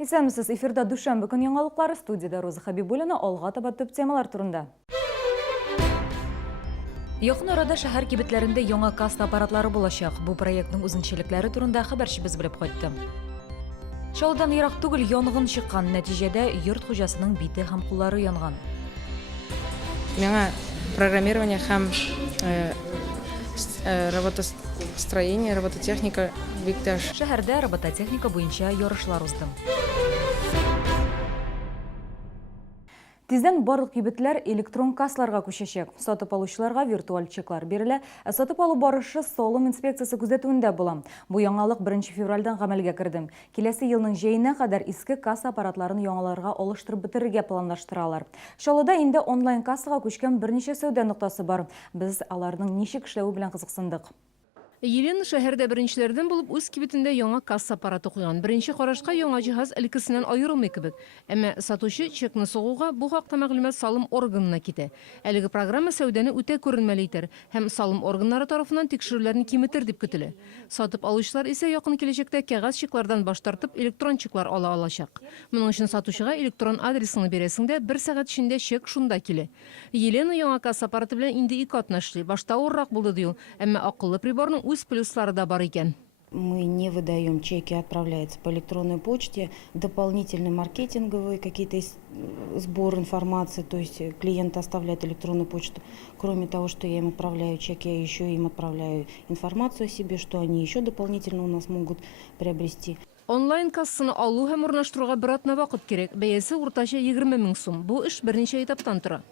Исәмсез эфирда душанбе көн яңалыклары, студияда Роза Хабибуллина, алга таба төп темалар турында. Якын арада шәһәр кибетләрендә яңа касса аппаратлары булачак. Бу проектның үзенчәлекләре турында хәбәрчебез белеп кайтты. Шалдан ерак түгел янгын чыккан, нәтиҗәдә йорт хуҗасының бите һәм куллары янган. Миңа программирование һәм работостроение, робототехника биктәш. Шәһәрдә робототехника буенча ярышлар узды. Тиздән барлык кибетләр электрон кассаларга күчәчәк. Сатып алучыларга виртуаль чеклар бирелә, сатып алу барышы Солым инспекциясы күзәтүендә була. Бу яңалык 1 февральдән гамәлгә керде. Киләсе елның җәенә кадәр иске касса аппаратларын яңаларга алыштырып бетерергә планлаштыралар. Шалыда инде онлайн кассага күчкән берничә сәүдә ноктасы бар. Без аларның ничек эшләве белән кызыксындык. Елена шәһәрдә беренчеләрдән булып үз кибетендә яңа касса аппараты куйган. Беренче карашка яңа җиһаз элеккесеннән аерылмый кебек. Әмма сатучы чекны сугуга бу хакта мәгълүмат салым органына китә. Әлеге программа сәүдәне үтә күренмәле итер һәм салым органнары тарафыннан тикшерүләрне киметер дип көтелә. Сатып алучылар исә якын киләчәктә кәгазь чеклардан баш тартып электрон чеклар ала алачак. Моның өчен сатучыга электрон адресын бирәсеңдә 1 сәгать эчендә чек шунда килә. Елена яңа касса аппараты белән инде 2 атна эшли. Башта авыррак булды ди ул, әмма акыллы приборның үз плюслары да бар икән. Мы не выдаем чеки, отправляется по электронной почте. Дополнительный маркетинговый какие-то сбор информации, то есть клиент оставляет электронную почту. Кроме того, что я им отправляю чек, я еще им отправляю информацию о себе, что они еще дополнительно у нас могут приобрести. Онлайн кассаны алу һәм урнаштыруга бер атна вакыт кирәк. Бәясе уртача 20 000 сум. Бу эш берничә этаптан тора.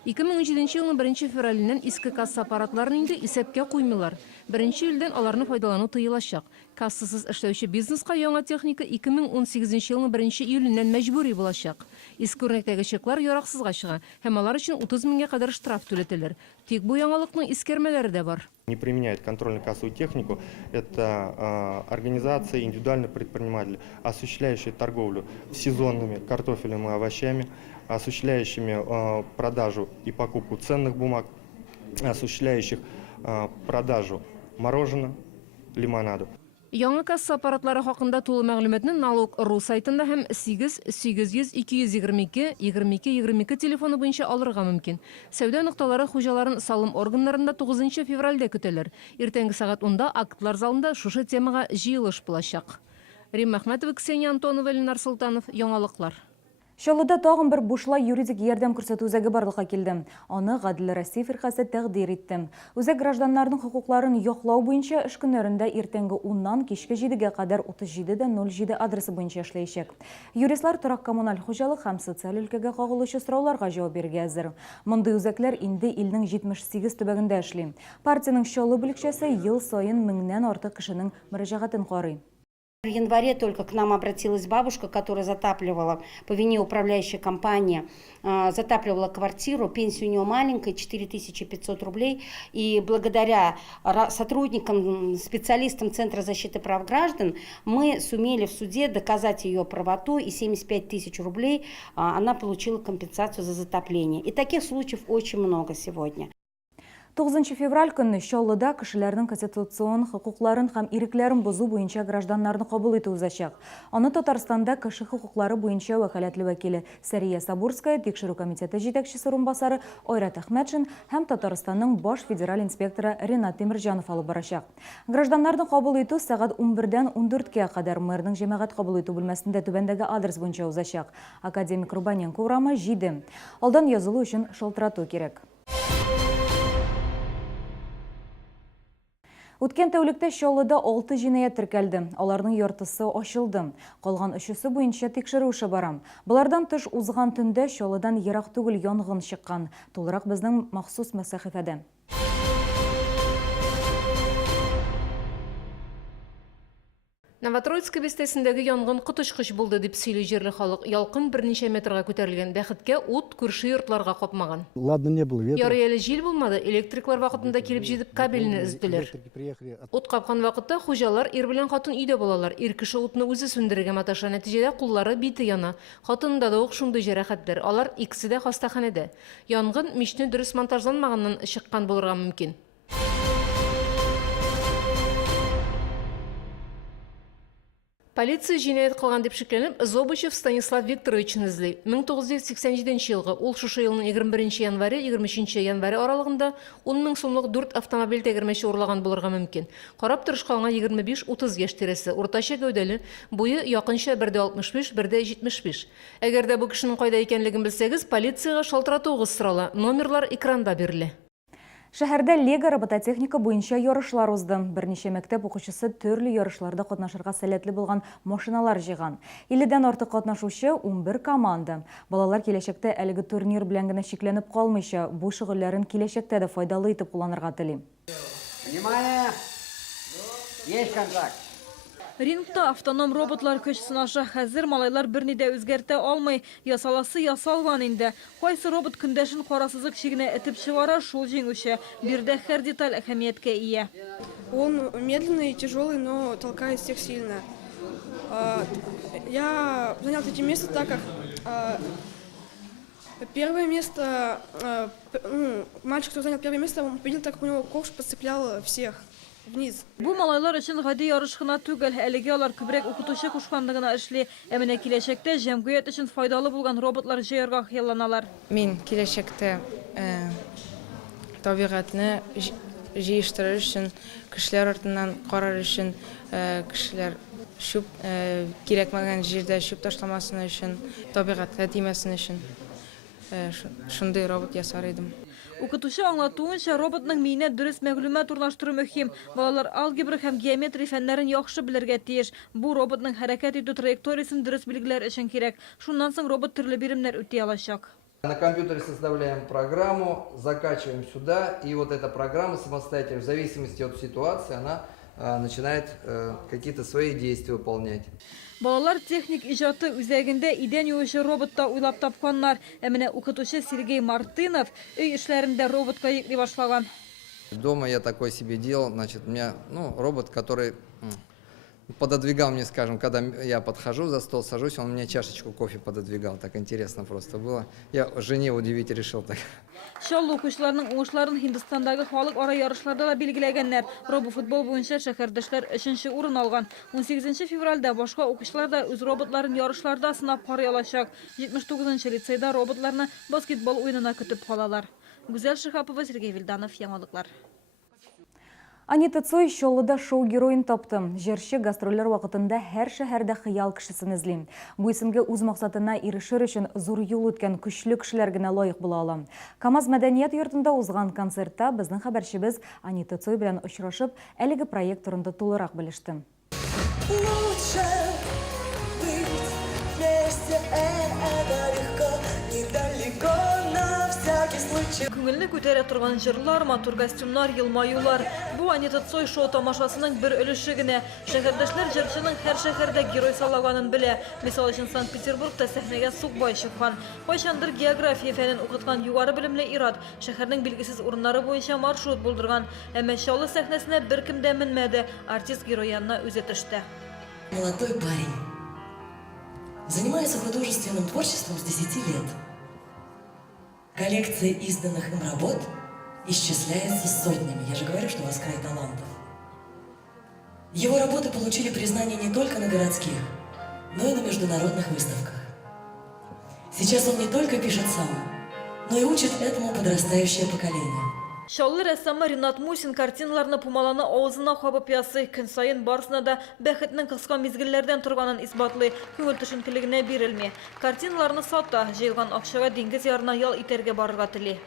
2017 елның 1 февраленнән иске касса аппаратларын инде исәпкә куймыйлар. 1 июльдән аларны файдалану тыелачак. Кассасыз эшләүче бизнеска яңа техника 2018 елның 1 июленнән мәҗбүри булачак. Иске үрнәктәге чеклар яраксызга чыга һәм алар өчен 30 меңгә кадәр штраф түләтелер. Тик бу яңалыкның искәрмәләре дә бар. Не применяет контрольно-кассовую технику. Это организации, индивидуальные предприниматели, осуществляющие торговлю сезонными картофелем и овощами, осуществляющими продажу и покупку ценных бумаг, осуществляющих продажу мороженого, лимонаду. Яңа касса аппаратлары хакында тулы мәгълүматны налог.ру сайтында һәм 8-800-222-22-22 телефоны буенча алырга мөмкин. Сәүдә нокталары хуҗаларын салым органнарында 9 февральдә көтәләр. Иртәнге сагат 10-да актлар залында шушы темага җыелыш булачак. Рим Әхмәтова, Ксения Антонова, Ленар Султанов, яңалыклар. Шалыда тагын бер бушлай юридик ярдәм күрсәтү үзәге барлыкка килде. Аны Гадел Россия фиркасы тәкъдир итте. Үзәк гражданнарның хокукларын яклау буенча эш көннәрендә иртәнге 10-нан кичке 7-гә кадәр 37-07 адресы буенча эшләячәк. Юристлар торак коммуналь хуҗалык һәм социаль өлкәгә кагылучы сорауларга җавап бирергә әзер. Мондый үзәкләр инде илнең 78 төбәгендә эшли. Партияның Чаллы бүлекчәсе ел саен 1000-нән артык кешенең мөрәҗәгатен карый. В январе только к нам обратилась бабушка, которая затапливала по вине управляющей компании, затапливала квартиру, пенсия у нее маленькая, 4500 рублей. И благодаря сотрудникам, специалистам Центра защиты прав граждан мы сумели в суде доказать ее правоту, и 75 000 рублей она получила компенсацию за затопление. И таких случаев очень много сегодня. 9 февраль көнне Чаллыда кешеләрнең конституцион хокукларын һәм ирекләрен бозу буенча гражданнарны кабул итү узачак. Аны Татарстанда кеше хокуклары буенча вәкаләтле вәкиле Сәрия Сабурская, тикшерү комитеты җитәкчесе урынбасары Ойрат Әхмәтшин һәм Татарстанның баш федераль инспекторы Ренат Тимирҗанов алып барачак. Гражданнарны кабул итү сәгать 11-дән 14-кә кадәр мэрның җәмәгать кабул итү бүлмәсендә түбәндәге адрес буенча узачак. Академик Рубаненко урамы 7. Алдан язылу өчен шалтырату кирәк. Үткән тәүлектә Чаллыда 6 җинаять теркәлде. Аларның яртысы ачылды. Калган 3-се буенча тикшерү эше бара. Булардан тыш узган төндә Чаллыдан ерак түгел янгын чыккан. Тулырак безнең махсус мәсәхифәдә. Новотроицк бистәсендәге янгын коточкыч булды дип сөйли җирле халык. Ялкын берничә метрга күтәрелгән. Бәхеткә ут күрше йортларга капмаган. Ладно, не было ветра. Ярый әле җил булмады, электриклар вакытында килеп җитеп кабельне өздиләр. Ут капкан вакытта хуҗалар ир белән хатын өйдә булалар. Ир кеше утны үзе сүндерергә маташа, нәтиҗәдә куллары, бите яна. Хатынында да ук шундый җәрәхәтләр. Алар икесе дә хастаханәдә. Янгын мичне дөрес монтажланмаганнан чыккан булырга мөмкин. Полиция җинаять кылган дип шикләнеп, Зобычев Станислав Викторовичны эзли. 1987 елгы ул шушы елның 21 январе, 23 январе аралыгында 10 мең сумлык 4 автомобиль тәгәрмәче урлаган булырга мөмкин. Карап торышка аңа 25-30 яшь тирәсе, уртача гәүдәле, буе якынча 1.65-1.75. Әгәр дә бу кешенең кайда икәнлеген белсәгез, полициягә шалтыратуыгыз сорала. Номерлар экранда бирелә. Шәһәрдә Лего робототехника буенча ярышлар узды. Берничә мәктәп укучысы төрле ярышларда катнашырга сәләтле булган машиналар җыйган. 50-дән артык катнашучы 11 команда. Балалар киләчәктә әлеге турнир белән генә шикләнеп калмыйча, бу шөгыльләрен киләчәктә дә файдалы итеп кулланырга тели. Внимание! Есть контакт! Рингта автоном роботлар көч сынаша хәзер малайлар берни дә үзгәртә алмый, ясаласы ясалган инде. Кайсы робот көндәшен карасызлык чигенә этеп чыгара, шул җиңүче. Бирдә һәр деталь әһәмияткә ия. Он медленный и тяжелый, но толкает всех сильно. Я занял третье место, так как первое место, мальчик, кто занял первое место, он победил, так как у него ковш подцеплял всех вниз. Бу малайлар өчен гади ярыш кына түгел, әлегә алар күбрәк укытучы кушканлыгына эшли. Ә менә киләчәктә җәмгыять өчен файдалы булган роботлар җыярга хыялланалар. Мин киләчәктә табигатьне җыештырыр өчен, кешеләр артыннан карар өчен, кешеләр шуп кирәкмәгән җирдә шуп ташламасын өчен, табигатькә тимәсен өчен шундый робот ясар идем. Укытучы аңлатуынча, роботның миенә дөрес мәгълүмат урнаштыру мөһим. Балалар алгебра һәм геометрия фәннәрен яхшы белергә тиеш. Бу роботның хәрәкәт итү траекториясын дөрес билгеләр өчен кирәк. Шуннан соң робот төрле биремнәр үти алачак. На компьютере составляем программу, закачиваем сюда, и вот эта программа самостоятельно, в зависимости от ситуации, она начинает какие-то свои действия выполнять. Балалар техник иҗаты үзәгендә идән юучы роботта уйлап тапканнар. Ә менә укытучы Сергей Мартынов өй эшләрендә роботка йөкли башлаган. Дома я такой себе делал, значит, у меня робот, который пододвигал мне, скажем, когда я подхожу за стол, сажусь, он мне чашечку кофе пододвигал. Так интересно просто было. Я жене удивить решил так. Шаллы укучыларның уңышларын Һиндстандагы халык ара ярышларда да билгеләгәннәр. Робофутбол буенча шәһәрдәшләр 3нче урын алган. 18 февральдә башка укучылар да үз роботларын ярышларда сынап карый алачак. 79-нчы лицейда роботларны баскетбол уенына көтеп калалар. Гүзәл Шихапова, Сергей Вильданов, Яңалыклар. Анита Цой Чоллыда шоу героин тапты. Җырчы гастрольләр вакытында һәр шәһәрдә хыял кешесен эзли. Бу исемгә үз максатына ирешер өчен зур юл үткән көчле кешеләр генә лаек була ала. КамАЗ мәдәният йортында узган концертта безнең хәбәрчебез Анита Цой белән очрашып, әлеге проект турында тулырак белеште. Күңелне күтәрә торган җырлар, матур костюмнар, елмаюлар. Бу Анита Цой шоу тамашасының бер өлеше генә. Шәһәрдәшләр җырчының һәр шәһәрдә герой саллаганын белә. Мисал өчен Санкт-Петербургта сәхнәгә Сукбай чыккан. Кайчандыр география фәнен укыткан югары белемле ир-ат шәһәрнең билгесез урыннары буенча маршрут булдырган. Әмма Чаллы сәхнәсенә беркем дә менмәде. Артист герой янына үзе төште. Молодой парень. Занимается художественным творчеством с 10 лет. Коллекция изданных им работ исчисляется сотнями. Я же говорю, что у вас край талантов. Его работы получили признание не только на городских, но и на международных выставках. Сейчас он не только пишет сам, но и учит этому подрастающее поколение. Чаллы рәссамы Ринат Мусин картиналарны пумаланы авызына кабып ясый. Көн сайын барысына да бәхетнең кыска мизгелләрдән торганын исбатлый. Күңел төшенкелегенә бирелми. Картиналарны сата, җыелган акчага диңгез ярына ял итәргә барырга тели.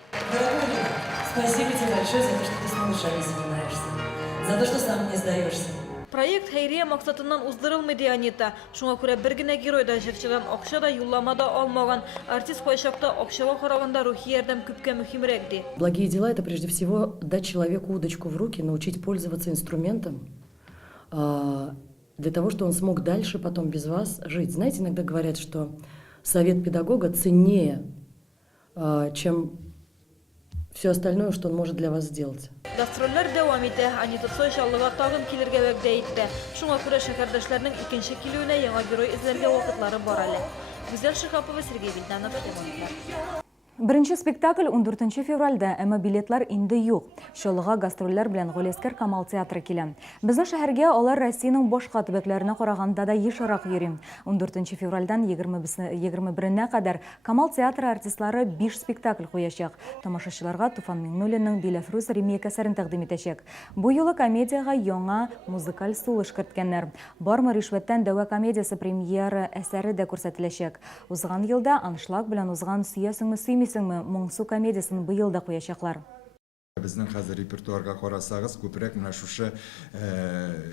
Спасибо тебе большое за то, что ты с малышами занимаешься, за то, что сам не сдаешься. Проект хәйрия максатыннан уздырылмый ди Анита. Шуңа күрә бер генә герой да җырчыдан акча да юллама да алмаган. Артист кайчакта акчага караганда рухи ярдәм күпкә мөһимрәк ди. Благие дела – это прежде всего дать человеку удочку в руки, научить пользоваться инструментом, для того, чтобы он смог дальше потом без вас жить. Знаете, иногда говорят, что совет педагога ценнее, чем все остальное, что он может для вас сделать. Гастрольләр дәвам итә. Анита Цой Чаллыга тагын килергә вәгъдә итте. Шуңа күрә шәһәрдәшләрнең икенче килүенә яңа герой эзләргә вакытлары бар әле. Гүзәл Шихапова, Сергей Вильданов, Яңалыклар. Бірінші спектакль 14 февральда, әмі билетлар инде юк. Шолыға гастрольләр белән Голескер Камал театры килә. Безнең шәһәргә алар Россиянең башка төбәкләренә караганда да ешрак йөри. 14 февральдан 21-не кадәр Камал театры артистлары 5 спектакль куячак. Тамашачыларга Туфан Миңнуллинның Биләфрүз ремейк әсәрен тәкъдим итәчәк. Бу юлы комедияга яңа музыкаль сулыш керткәннәр. Бармы ришвәттән дәва комедиясе премьера әсәре дә күрсәтеләчәк. Узган елда аншлаг белән узган Сөясеңме сөймисеңме моңсу комедиясын быел да куячаклар. Безнең хәзер репертуарга карасагыз, күбрәк менә шушы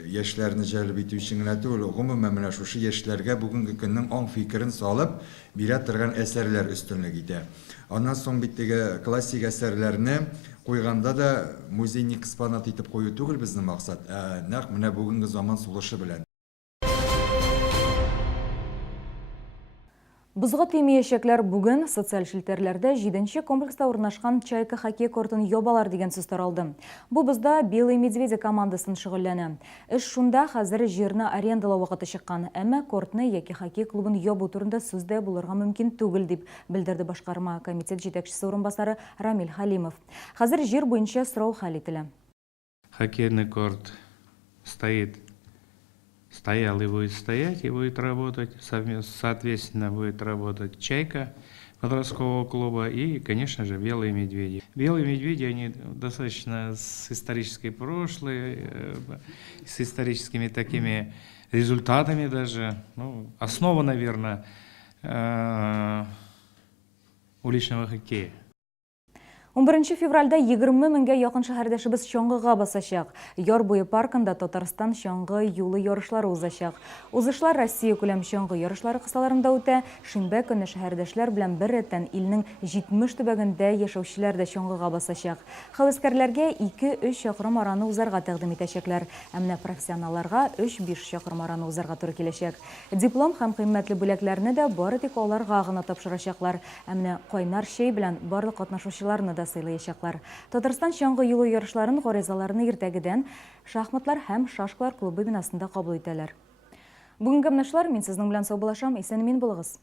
яшьләрне җәлеп итү өчен генә түгел, гомумән менә шушы яшьләргә бүгенге көннең аң фикерен салып, бирә торган әсәрләр өстенлек итә. Аннан соң бит теге классик әсәрләрне куйганда да музейник экспонат итеп кую түгел безнең максат, нәкъ менә бүгенге заман сулышы белән. Бузга тимиячәкләр бүген социаль шелтерләрдә 7-нче комплекста урнашкан Чайка хоккей кортын ябалар дигән сүз таралды. Бу бездә Белый медведи командасын шөгыльләнә. Эш шунда хәзер җирне арендалау вакыты чыккан, әмма кортны яки хоккей клубын ябу турында сүздә булырга мөмкин түгел дип белдерде башкарма комитет җитәкчесе урынбасары Рамил Халимов. Хәзер җир буенча сорау хәл ителә. Хоккейный корт стоял и будет стоять, и будет работать, соответственно, будет работать «Чайка» подросткового клуба и, конечно же, «Белые медведи». «Белые медведи», они достаточно с исторической прошлой, с историческими такими результатами даже. Ну, основа, наверное, уличного хоккея. 11 февральда 20 меңгә якын шәһәрдәшебез чоңгыга басачак. Яр буе паркында Татарстан чоңгы юлы ярышлары узачак. Узышлар Россия күләм чоңгы ярышлары кысаларында үтә. Шимбә көнне шәһәрдәшләр белән бер рәттән илнең 70 төбәгендә яшәүчеләр дә чоңгыга басачак. Хәвескәрләргә 2-3 чакрым араны узарга тәкъдим итәчәкләр. Әмма профессионалларга 3-5 чакрым араны узарга туры киләчәк. Диплом һәм кыйммәтле бүләкләрне дә бары тик аларга гына тапшырачаклар. Әмма кайнар чәй белән барлык катнашучыларны сыйлаячаклар. Татарстан чоңгы юлы ярышларын гаризаларны иртәгедән шахматлар һәм шашкалар клубы бинасында кабул итәләр. Бүгенге менә шулар, мин сезнең белән сау булашам, исән-имин булыгыз.